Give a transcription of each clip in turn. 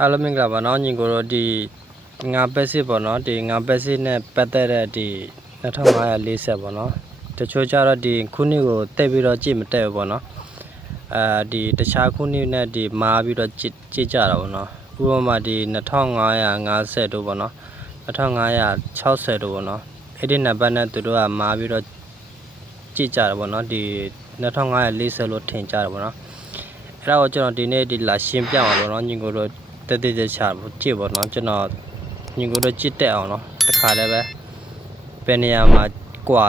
အားလုံးမင်္ဂလာပါနော်ညီကိုတို့ဒီငါပဲစစ်ပေါ့နော်ဒီငါပဲစစ်နဲ့ပတ်သက်တဲ့ဒီ2540ပေါ့နော်တချို့ကြတော့ဒီခုနှစ်ကိုတက်ပြီးတော့ကြည့်မတက်ဘူးပေါ့နော်ဒီတခြားခုနှစ်နဲ့ဒီမာပြီးတော့ကြည့်ကြတာပေါ့နော်ဥပမာဒီ2550တို့ပေါ့နော်2560တို့ပေါ့နော်အဲ့ဒီနံပါတ်နဲ့သူတို့ကမာပြီးတော့ကြည့်ကြတာပေါ့နော်ဒီ2540လို့ထင်ကြတယ်ပေါ့နော်အဲ့ဒါကိုကျွန်တော်ဒီနေ့ဒီလာရှင်းပြအောင်ပေါ့နော်ညီကိုတို့တက်တက်ချာကြည့်ပေါ့နော်ကျွန်တော်ညီကိုတို့ကြည့်တက်အောင်နော်တခါလည်းပဲဘယ်နေရာမှာကွာ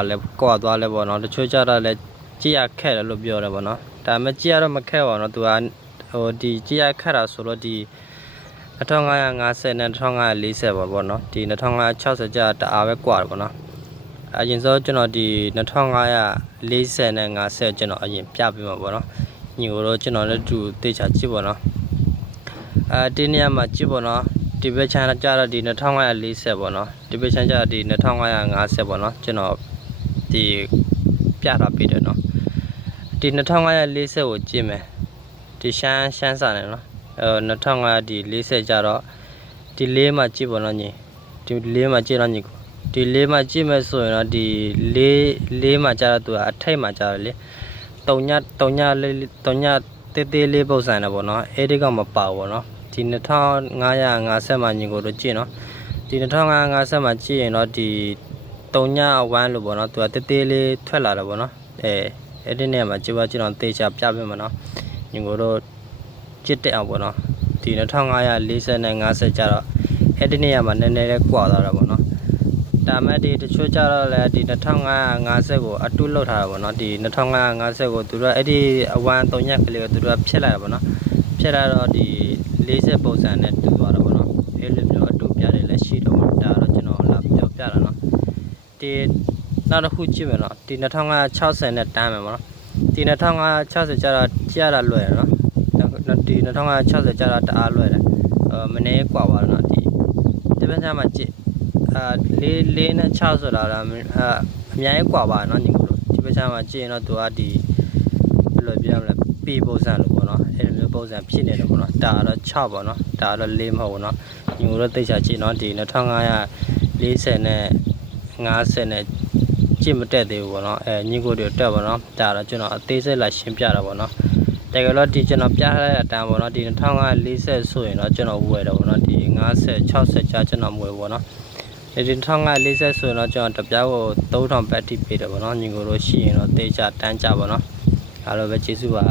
သွားလဲပေါ့နော်တချို့ကြတော့လည်းကြည့်ရခက်တယ်လို့ပြောတယ်ပေါ့နော်ဒါပေမဲ့ကြည့်ရတော့မခက်ပါဘူးနော်သူကဟိုဒီကြည့်ရခက်တာဆိုတော့ဒီ2550နဲ့2540ပေါ့နော်ဒီ2560ကျတအားပဲကွာတယ်ပေါ့နော်အရင်ဆုံးကျွန်တော်ဒီ2540နဲ့50ကျွန်တော်အရင်ပြပေးမှာပေါ့နော်ညီကိုတို့ကျွန်တော်လည်းတူတေချာကြည့်ပေါ့နော်ဒီနေရာမှာကြည့်ပေါ့နော်ဒီဘက်ချမ်းကြတော့ဒီ2540ပေါ့နော်ဒီဘက်ချမ်းကြတော့ဒီ2550ပေါ့နော်ကျွန်တော်ဒီပြထားပေးတယ်နော်ဒီ2540ကိုကြည့်မယ်ဒီရှမ်းစာနေနော်2500ဒီ40ကြတော့ဒီ4မှာကြည့်ပေါ့နော်ညီဒီ4မှာကြည့်တော့ညီဒီ4မှာကြည့်မယ်ဆိုရင်တော့ဒီ4မှာကြတော့သူကအထိတ်မှာကြတော့လေ3ညတေးသေးလေးပုံစံနဲ့ပေါ့နော်အဲ့ဒီကမပါဘူးပေါ့နော်ဒီ2550မှာညီကိုတို့ကြည့်နော်ဒီ2550မှာကြည့်ရင်တော့ဒီ3ည1လို့ပေါ့နော်သူကတေးသေးလေးထွက်လာတယ်ပေါ့နော်အဲ့ဒီနေရာမှာကြည့်ပါကျွန်တော်သေချာပြပေးမှာနော်ညီကိုတို့ကြည့်တက်အောင်ပေါ့နော်ဒီ2540နဲ့50ကျတော့အဲ့ဒီနေရာမှာနည်းနည်းလေးကွာသွားတာပေါ့နော်ဒါမဲ့ဒီတချို့ကြတော့လဲဒီ2550ကိုအတုလောက်ထားတာပေါ့နော်ဒီ2550ကိုသူတို့အဲ့ဒီအဝမ်း3ညက်ကလေးကိုသူတို့ဖြတ်လိုက်တာပေါ့နော်ဖြတ်လာတော့ဒီ40ပုံစံနဲ့တူသွားတာပေါ့နော်အဲ့လိုမျိုးအတုပြတယ်လည်းရှိတော့မှာဒါတော့ကျွန်တော်လာပြောပြတာနော်ဒီနောက်တစ်ခုကြည့်မယ်နော်ဒီ2560နဲ့တန်းမယ်ပေါ့နော်ဒီ2560ကျတော့ကြရတာလွယ်တယ်နော်ဒီ2560ကျတော့တအားလွယ်တယ်မနေကွာပါတော့ဒီပြန်ကြမှာကြည့်4နဲ့6ဆိုတာတော့အများကြီးကွာပါနော်ညီကိုတို့ဒီပချာမှာကြည့်ရင်တော့သူကဒီဘယ်လိုပြောမလဲပေပုံစံလို့ပေါ့နော်အဲ့လိုမျိုးပုံစံဖြစ်နေတယ်ပေါ့နော်ဒါတော့6ပေါ့နော်ဒါတော့4မဟုတ်ဘူးနော်ညီကိုတို့သိချာကြည့်နော်ဒီ2540နဲ့50နဲ့ကြည့်မတက်သေးဘူးပေါ့နော်ညီကိုတို့တက်ပေါ့နော်ဒါတော့ကျွန်တော်အသေးစိတ်လာရှင်းပြတာပေါ့နော်တကယ်လို့ဒီကျွန်တော်ပြထားတဲ့အတန်းပေါ့နော်ဒီ2540ဆိုရင်တော့ကျွန်တော်ဝယ်တယ်ပေါ့နော်ဒီ50 60ကျကျွန်တော်ဝယ်ပေါ့နော်ဒီ2540ဆိုရင်တော့ကျွန်တော်တပြားကို3000ပတ်တိပေးတယ်ပေါ့နော်ညီကိုတို့ရှိရင်တော့တေးချတန်းကြပေါ့နော်ဒါလိုပဲကျေးဇူးပါ